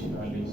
46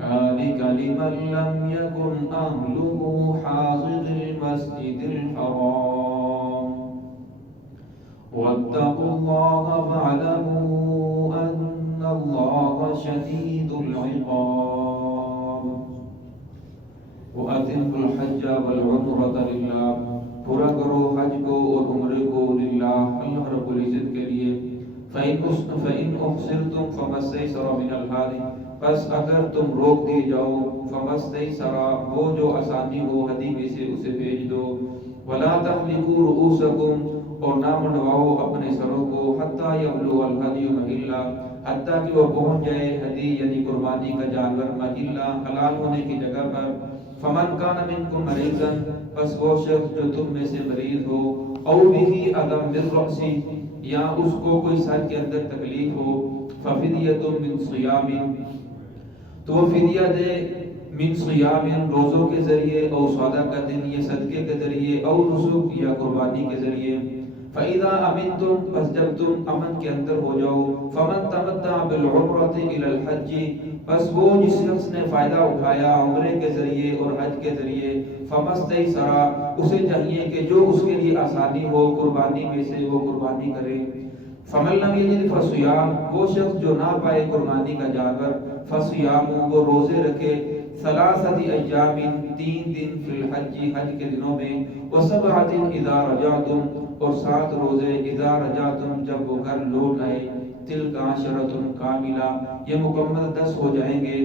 ذلك لمن لم يكن أهله حاضر المسجد الحرام واتقوا الله واعلموا أن الله شديد العقاب وأتموا الحج والعمرة لله پورا کرو حج کو اور عمرے کو للہ اللہ رب العزت کے لیے فَإِنْ أُحْصِرْتُمْ فَمَا اسْتَيْسَرَ مِنَ الْهَادِ پس اگر تم روک دیے جاؤ فَمَا اسْتَيْسَرَ وہ جو آسانی ہو ہدی میں سے اسے بھیج دو وَلَا تَحْلِقُوا رُؤُوسَكُمْ اور نہ منڈواؤ اپنے سروں کو حَتَّى يَبْلُغَ الْهَدْيُ مَحِلَّهُ حتیٰ کہ وہ پہنچ جائے ہدی یعنی قربانی کا جانور محلہ حلال ہونے کی جگہ پر فَمَنْ كَانَ مِنْكُمْ مَرِيضًا پس وہ شخص جو تم میں سے مریض ہو او بِهِ أَذًى مِنْ رَأْسِهِ یا اس کو کوئی سر کے اندر تکلیف ہو فَفِدْيَةٌ مِنْ صِيَامٍ تو وہ فدیہ دے من صیام روزوں کے ذریعے او سودا کا دن یا صدقے کے ذریعے او نسک یا قربانی کے ذریعے فَإِذَا أَمِنْتُمْ پس جب تم امن کے اندر ہو جاؤ فَمَنْ تَمَتَّعَ بِالْعُمْرَةِ إِلَى الْحَجِّ پس وہ جس شخص نے فائدہ اٹھایا عمرے کے ذریعے اور حج کے ذریعے فَمَا اسْتَيْسَرَ اسے چاہیے کہ جو اس کے لیے آسانی ہو قربانی میں سے وہ قربانی کرے فَمَنْ لَمْ يَجِدْ فَصِيَامٌ وہ شخص جو نہ پائے قربانی کا جانور فَصِيَامٌ وہ روزے رکھے ثلاثة أيام 3 دن فی الحج حج کے دنوں میں وسبعة إذا رجعتم اور 7 روزے اذا رجعتم جب وہ گھر لوٹ آئے تلک عشرۃ کاملہ یہ مکمل 10 ہو جائیں گے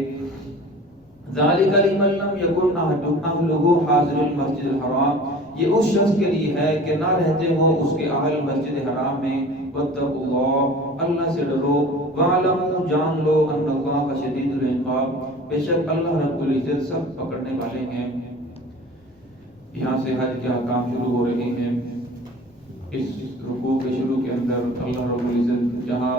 ذالک لمن لم یکن اہلہ حاضر المسجد الحرام یہ اس شخص کے لیے ہے کہ نہ رہتے ہو اس کے اہل مسجد حرام میں واتقوا اللہ اللہ سے ڈرو وعلموا جان لو ان اللہ شدید العقاب بے شک اللہ رب العزت سخت پکڑنے والے ہیں یہاں سے حج کے احکام شروع ہو رہے ہیں اس رکوع کے شروع کے اندر اللہ رب العزت جہاں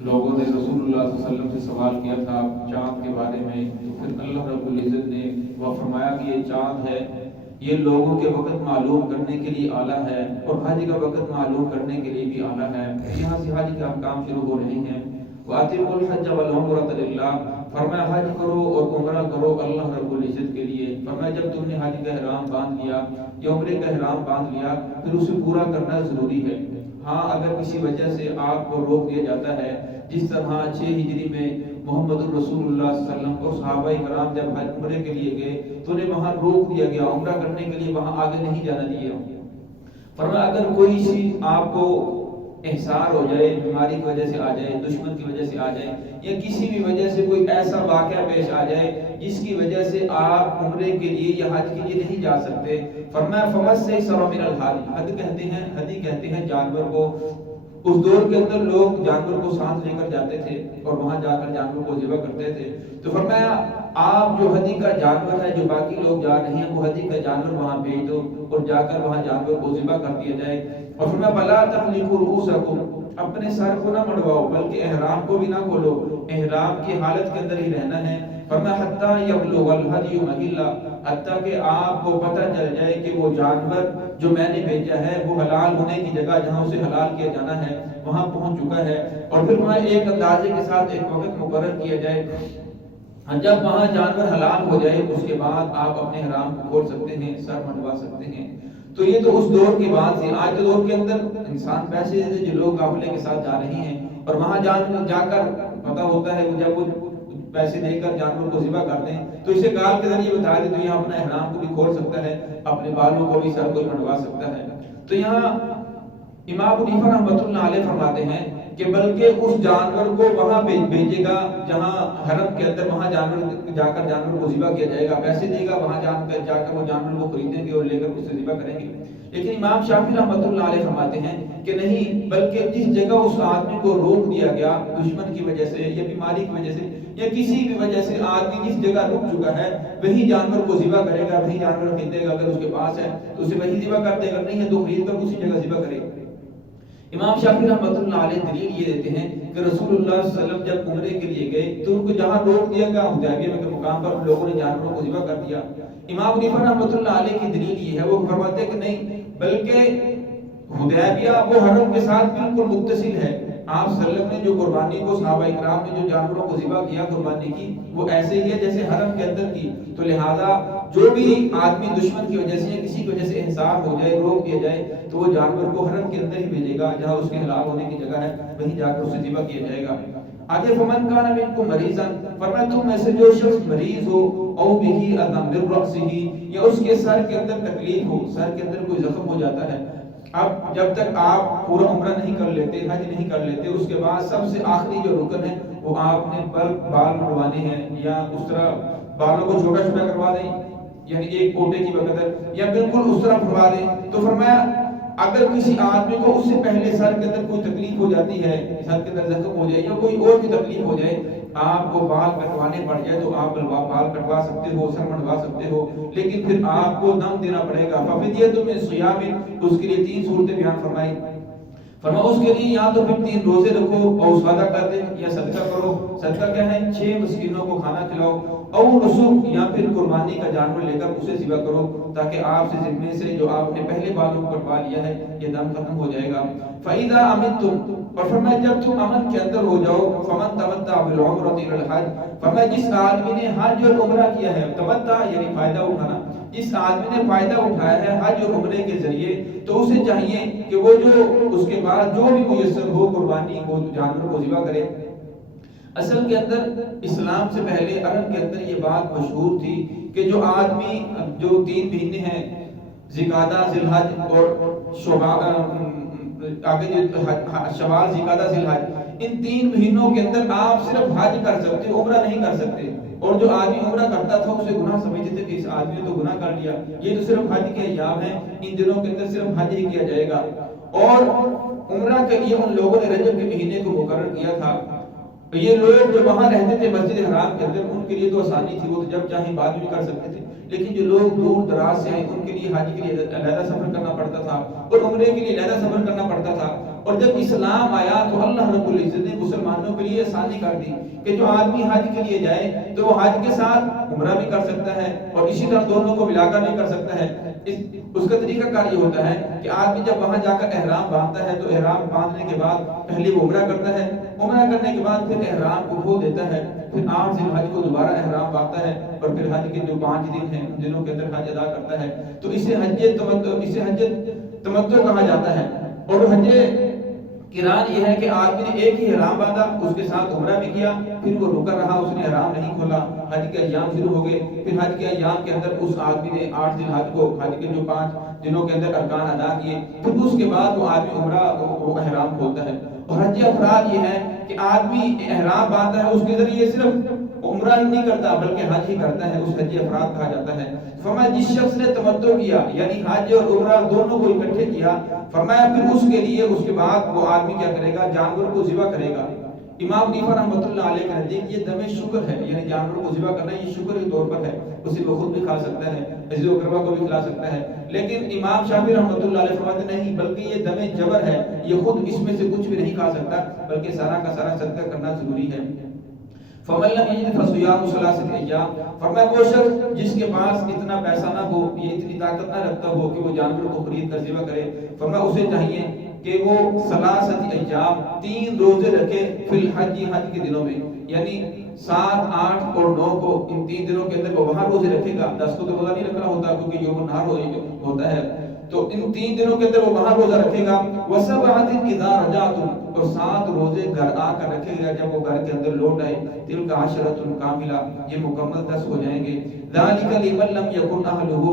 لوگوں نے رسول اللہ صلی اللہ علیہ وسلم سے سوال کیا تھا چاند کے بارے میں تو پھر اللہ رب العزت نے وہ فرمایا کہ یہ چاند ہے یہ لوگوں کے وقت معلوم کرنے کے لیے آلہ ہے اور حج کا وقت معلوم کرنے کے لیے بھی آلہ ہے یہاں سے حج کے احکام شروع ہو رہے ہیں وَأَتِمُّوا الْحَجَّ وَالْعُمْرَةَ لِلَّهِ فرمایا حج کرو اور عمرہ کرو اللہ رب العزت کے لیے فرمایا جب تم نے حج کا احرام باندھ لیا یا عمرے کا احرام باندھ لیا پھر اسے پورا کرنا ضروری ہے ہاں اگر کسی وجہ سے آپ کو روک دیا جاتا ہے جس طرح 6 ہجری میں محمد الرسول اللہ صلی اللہ علیہ وسلم اور صحابہ کرام جب حج عمرے کے لیے گئے تو انہیں وہاں روک دیا گیا عمرہ کرنے کے لیے وہاں آگے نہیں جانا دیا فرمایا اگر کوئی چیز آپ کو احسار ہو جائے بیماری کی وجہ سے آ جائے دشمن کی وجہ سے آ جائے یا کسی بھی وجہ سے کوئی ایسا واقعہ پیش آ جائے جس کی وجہ سے آپ عمرے کے لیے یا حج کے لیے نہیں جا سکتے فرمایا فَمَسْتَيْسَرَ مِنَ الْهَادِ ہدی کہتے ہیں جانور کو اس دور کے اندر لوگ جانور کو ساتھ لے کر جاتے تھے اور وہاں جا کر جانور کو ذبح کرتے تھے تو فرمایا آپ جو ہدی کا جانور ہے جو باقی لوگ جا رہے ہیں وہ ہدی کا جانور وہاں بھیج دو اور جا کر وہاں جانور کو ذبح کر دیا جائے اور فرمایا بَلَا تَحْلِقُوا رُؤُوسَكُمْ اپنے سر کو نہ مڑواؤ بلکہ احرام کو بھی نہ کھولو احرام کی حالت کے اندر ہی رہنا ہے فرمایا حَتَّى يَبْلُغَ الْهَدْيُ مَحِلَّهُ حتیٰ کہ آپ کو پتہ چل جائے کہ وہ جانور جو میں نے بھیجا ہے وہ حلال ہونے کی جگہ جہاں اسے حلال کیا جانا ہے وہاں پہنچ چکا ہے اور پھر وہاں ایک اندازے کے ساتھ ایک وقت مقرر کیا جائے جب وہاں جانور حلال ہو جائے اس کے بعد آپ اپنے حرام کو کھول سکتے ہیں سر منڈوا سکتے ہیں تو یہ تو اس دور کی بات تھی آج کے دور کے اندر انسان پیسے دیتے جو لوگ قافلے کے ساتھ جا رہے ہیں اور وہاں جا کر پتہ ہوتا ہے جب وہ پیسے دے کر جانور کو ذبح کر دیں تو اسے کال کے ذریعے بتا دیں تو یہاں اپنا احرام کو بھی کھول سکتا ہے اپنے بالوں کو بھی سر کو منڈوا سکتا ہے تو یہاں امام حنیفہ رحمۃ اللہ علیہ فرماتے ہیں کہ بلکہ اس جانور کو وہاں بھیجے گا جہاں حرم کے اندر وہاں جانور جا کر جانور کو ذبح کیا جائے گا پیسے دے گا وہاں جا کر وہ جانور کو خریدیں گے اور لے کر اسے ذبح کریں گے لیکن امام شافعی رحمۃ اللہ علیہ فرماتے ہیں کہ نہیں بلکہ جس جگہ اس آدمی کو روک دیا گیا دشمن کی وجہ سے یا بیماری کی وجہ سے یا کسی بھی وجہ سے آدمی جس جگہ رک چکا ہے وہی جانور کو ذبح کرے گا وہی جانور خریدے گا اگر اس کے پاس ہے تو اسے وہی ذبح کر دے اگر نہیں ہے تو خرید کر اسی جگہ ذبح کرے گا امام شافعی رحمۃ اللہ علیہ دلیل یہ دیتے ہیں کہ رسول اللہ صلی اللہ علیہ وسلم جب عمرے کے لیے گئے تو ان کو جہاں روک دیا گیا حدیبیہ کے مقام پر لوگوں نے جانوروں کو ذبح کر دیا امام حنیفہ رحمۃ اللہ علیہ کی دلیل یہ ہے وہ فرماتے ہیں کہ نہیں بلکہ حدیبیہ وہ حرم کے ساتھ بالکل متصل ہے آپ صلی اللہ علیہ وسلم نے جو قربانی کو صحابہ اکرام نے جو جانوروں کو ذبح کیا قربانی کی وہ ایسے ہی ہے جیسے حرم کے اندر کی. تو لہذا جو بھی آدمی دشمن کی وجہ سے یا کسی کی وجہ سے انصار ہو جائے روک دیا جائے تو وہ جانور کو حرم کے اندر ہی بھیجے گا جہاں اس کے حلال ہونے کی جگہ ہے وہیں جا کر اسے ذبح کیا جائے گا. آگے فمن کان منکم مریضا فرمایا تم میں سے جو شخص مریض ہو او به اذى من رأسه یا اس کے سر کے اندر تکلیف ہو سر کے اندر کوئی زخم ہو جاتا ہے. اب جب تک آپ پورا عمرہ نہیں کر لیتے حج نہیں کر لیتے اس کے بعد سب سے آخری جو رکن ہے وہ آپ نے بال مڑوانے ہیں یا اس طرح بالوں کو چھوٹا چھوٹا کروا دیں یعنی ایک پوٹے کی بقدر یا بالکل اس طرح پھروا دیں. تو فرمایا اگر کسی آدمی کو اس سے پہلے سر کے اندر کوئی تکلیف ہو جاتی ہے سر کے اندر زخم ہو جائے یا کوئی اور بھی تکلیف ہو جائے آپ کو بال کٹوانے پڑ جائے تو آپ بال کٹوا سکتے ہو سر منڈوا سکتے ہو لیکن پھر آپ کو دم دینا پڑے گا. ففدیۃ من صیام اس کے لیے 3 صورتیں بیان فرمائی. فرمایا اس کے لیے یا تو پھر 3 روزے رکھو اور صدقہ کر دیں یا صدقہ کرو. صدقہ کیا ہے 6 مسکینوں کو کھانا کھلاؤ اور نسک یا پھر قربانی کا جانور لے کر اسے ذبح کرو تاکہ آپ سے ذمے سے جو آپ نے پہلے بالوں کو کٹوا لیا ہے یہ دم ختم ہو جائے گا. فَإِذَا أَمِنْتُمْ اور فرمایا جب تم امن کے اندر ہو جاؤ فَمَنْ تَمَتَّعَ بِالْعُمْرَةِ إِلَى الْحَجِّ فرمایا جس آدمی نے حج اور عمرہ کیا ہے تمتع یعنی فائدہ اٹھانا جس آدمی نے فائدہ اٹھایا ہے حج اور عمرے کے ذریعے تو اسے چاہیے کہ وہ جو اس کے بعد جو بھی میسر ہو قربانی کو جانور کو ذبح کرے. اصل کے اندر اسلام سے پہلے عرب کے اندر یہ بات مشہور تھی کہ جو آدمی جو 3 مہینے ہیں ذوالقعدہ ذوالحج اور شوال ذوالقعدہ ذوالحج ان 3 مہینوں کے اندر آپ صرف حج کر سکتے عمرہ نہیں کر سکتے. اور جو آدمی عمرہ کرتا تھا اسے گناہ سمجھتے تھے کہ اس آدمی نے تو گناہ کر لیا یہ تو صرف حج کے ایام ہیں ان دنوں کے اندر صرف حج ہی کیا جائے گا. اور عمرہ کے لیے ان لوگوں نے رجب کے مہینے کو مقرر کیا تھا. یہ لوگ جو وہاں رہتے تھے مسجد حرام کے اندر ان کے لیے تو آسانی تھی وہ تو جب چاہیں بعد میں کر سکتے تھے لیکن جو لوگ دور دراز سے آئے ان کے لیے حج کے لیے علیحدہ سفر کرنا پڑتا تھا اور عمرے کے لیے علیحدہ سفر کرنا پڑتا تھا. اور جب اسلام آیا تو اللہ رب العزت نے مسلمانوں کے لیے آسانی کر دی کہ جو آدمی حج کے لیے جائے تو وہ حج کے ساتھ عمرہ بھی کر سکتا ہے اور اسی طرح دونوں کو ملا کر بھی کر سکتا ہے. اس کا طریقہ کار یہ ہوتا ہے کہ آدمی جب وہاں جا کر احرام باندھتا ہے تو احرام باندھنے کے بعد پہلے وہ عمرہ کرتا ہے عمرہ کرنے کے بعد پھر احرام کو کھول دیتا ہے پھر 8 ذی الحج کو دوبارہ احرام باندھتا ہے اور پھر حج کے جو 5 دن ہیں ان دنوں کے اندر حج ادا کرتا ہے. تو اسے حج تمتع کہا جاتا ہے. اور حج قران یہ ہے کہ آدمی نے ایک ہی احرام باندھا اس کے ساتھ عمرہ بھی کیا پھر وہ رکا رہا اس نے احرام نہیں کھولا حج کے ایام شروع ہو گئے پھر حج کے ایام کے اندر اس آدمی نے 8 ذی الحج کو حج کے جو 5 دنوں کے اندر ارکان ادا کیے پھر اس کے بعد وہ آدمی عمرہ وہ احرام کھولتا ہے. اور حج افراد یہ ہے کہ آدمی احرام باندھتا ہے اس کے ذریعے صرف عمرہ ہی نہیں کرتا بلکہ حج ہی کرتا ہے اس حج افراد کہا جاتا ہے. فرمایا جس شخص نے تمتع کیا یعنی حج اور عمرہ دونوں کو اکٹھے کیا فرمایا پھر اس کے لیے اس کے بعد وہ آدمی کیا کرے گا جانور کو ذبح کرے گا. امام حنیفہ رحمۃ اللہ علیہ کے نزدیک یہ دم شکر ہے یعنی جانور کو ذبح کرنا یہ شکر کے طور پر ہے اسے وہ خود بھی کھا سکتا ہے عزیز و اقربا کو بھی کھلا سکتا ہے. لیکن امام شافعی رحمۃ اللہ علیہ فرماتے نہیں بلکہ یہ دم جبر ہے یہ خود اس میں سے کچھ بھی نہیں کھا سکتا بلکہ سارا کا سارا صدقہ کرنا ضروری ہے. فمن لم يجد فصيام 3 ايام فرمایا وہ شخص جس کے پاس اتنا پیسہ نہ ہو یہ اتنی طاقت نہ رکھتا ہو کہ وہ جانور کو خرید کر ذبح کرے فرمایا اسے چاہیے کہ وہ 3 ایام 3 روزے رکھے فی الحج حج کے دنوں میں یعنی 7 8 اور 9 کو ان 3 دنوں کے اندر وہ وہاں روزے رکھے گا 10 کو تو روزہ نہیں رکھنا ہوتا کیونکہ یوم النحر ہوتا ہے تو ان 3 دنوں کے اندر وہ وہاں روزہ رکھے گا. وسبعۃ اذا رجعتم اور 7 روزے گھر آ کر رکھے گا جب وہ گھر کے اندر لوٹ آئے تلک عشرۃ کاملہ یہ مکمل 10 ہو جائیں گے. ذالک لمن لم یکن اہلہ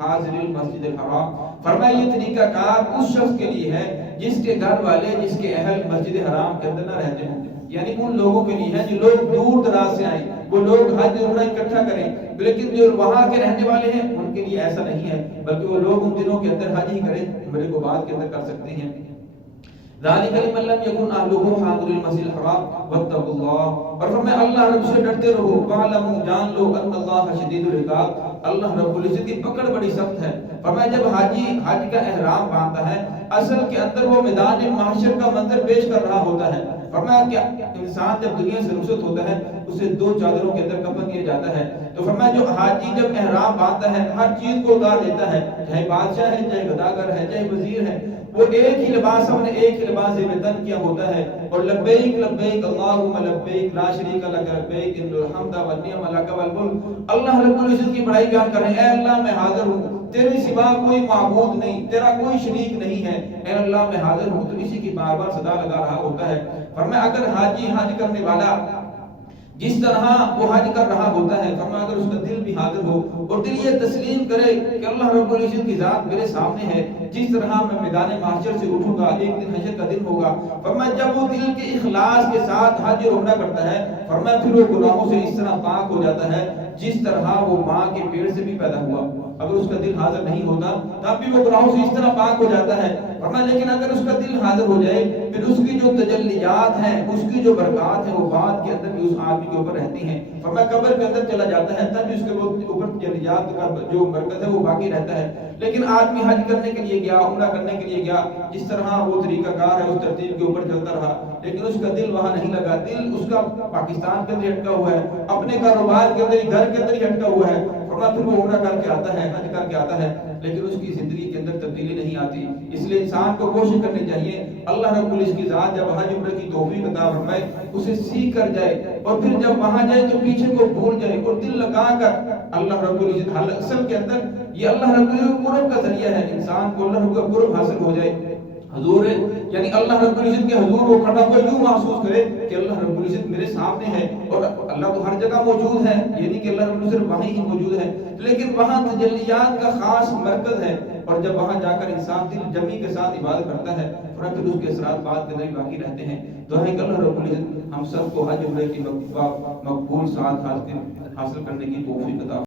حاضر المسجد الحرام فرمایا یہ طریقہ کار اس شخص کے لیے ہے جس کے گھر والے جس کے اہل مسجد حرام کے اندر نہ رہتے ہوں یعنی ان لوگوں کے لیے ہے جو لوگ دور دراز سے آئیں وہ لوگ حج عمرہ اکٹھا کریں لیکن جو وہاں کے رہنے والے ہیں ان کے لیے ایسا نہیں ہے بلکہ وہ لوگ ان دنوں کے اندر حج ہی کریں عمرے کو بعد کے اندر کر سکتے ہیں. ذالک لمن لم یکن اہلہ حاضر المسجد الحرام واتقوا اللہ اور فرمایا اللہ رب سے ڈرتے رہو واعلموا جان لو ان اللہ شدید العقاب اللہ رب العزت کی پکڑ بڑی سخت ہے. فرمایا جب حاجی حج کا احرام باندھتا ہے اصل کے اندر وہ میدان محشر کا منظر پیش کر رہا ہوتا ہے. فرمایا کہ انسان جب دنیا سے رخصت ہوتا ہے اسے 2 چادروں کے اندر کفن کیا جاتا ہے تو فرمایا جو حاجی جب احرام باندھتا ہے ہر چیز کو اتار دیتا ہے چاہے بادشاہ ہے چاہے گداگر ہے چاہے وزیر ہے وہ ایک ہی لباس، ہم نے ایک ہی لباس تن کیا ہوتا ہے، اور لبیک لبیک اللہم لبیک لا شریک لک لبیک ان الحمد والنعمۃ لک والملک۔ اللہ رب العزت کی بڑائی بیان کر رہے ہیں، اے اللہ میں حاضر ہوں، تیرے سوا کوئی معبود نہیں، تیرا کوئی شریک نہیں ہے، اے اللہ میں حاضر ہوں۔ تو اسی کی بار بار صدا لگا رہا ہوتا ہے۔ فرمایا اگر حاجی حج کرنے والا جس طرح وہ حج کر رہا ہوتا ہے، فرمایا اگر اس کا دل بھی حاضر ہو اور دل یہ تسلیم کرے کہ اللہ رب العزت کی ذات میرے سامنے ہے، جس طرح میں میدان محشر سے اٹھوں گا، ایک دن حشر کا دن ہوگا، فرمایا جب وہ دل کے اخلاص کے ساتھ حج اور عمرہ کرتا ہے، فرمایا پھر وہ گناہوں سے اس طرح پاک ہو جاتا ہے جس طرح وہ ماں کے پیٹ سے بھی پیدا ہوا۔ اگر اس کا دل حاضر نہیں ہوتا تب بھی وہ گناہوں سے اس طرح پاک ہو جاتا ہے، فرمایا لیکن اگر اس کا دل حاضر ہو جائے پھر اس کی جو تجلیات ہیں، اس کی جو برکات ہیں، وہ بعد کے اندر بھی اس آدمی کے اوپر رہتی ہیں۔ فرمایا قبر کے اندر چلا جاتا ہے تب بھی اس کے اوپر تجلیات کا جو برکت ہے وہ باقی رہتا ہے۔ لیکن آدمی حج کرنے کے لیے گیا، عمرہ کرنے کے لیے گیا، جس طرح وہ طریقہ کار ہے اس ترتیب کے اوپر چلتا رہا، لیکن اس کا دل وہاں نہیں لگا، دل اس کا پاکستان کے اندر اٹکا ہوا ہے، اپنے کاروبار کے اندر، گھر کے اندر ہی اٹکا ہوا ہے۔ فرمایا پھر وہ عمرہ کر کے آتا ہے، حج کر کے آتا ہے، لیکن اس کی زندگی کے اندر تبدیلی نہیں آتی۔ اس لیے انسان کو کوشش کرنی چاہیے اللہ رب العزت کی ذات جب حج عمرہ کی توفیق عطا فرمائے اسے سیکھ کر جائے، اور پھر جب وہاں جائے تو پیچھے کو بھول جائے اور دل لگا کر اللہ رب العزت، اصل کے اندر یہ اللہ رب العزت قرب کا ذریعہ ہے، انسان کو اللہ کا قرب حاصل ہو جائے، حضور یعنی اللہ رب العزت کے حضور وہ کھڑا ہوا یوں محسوس کرے کہ اللہ رب العزت میرے سامنے ہے، اور اللہ تو ہر جگہ موجود ہے، یہ نہیں کہ اللہ رب العزت وہیں ہی موجود ہے، لیکن وہاں تجلیات کا خاص مرکز ہے، اور جب وہاں جا کر انسان دل جمی کے ساتھ عبادت کرتا ہے پھر اس کے اثرات بعد کے اندر باقی رہتے ہیں۔ تو ہے کہ اللہ رب العزت ہم سب کو حج عمرہ کی مقبول سعادت حاصل کرنے کی توفیق عطا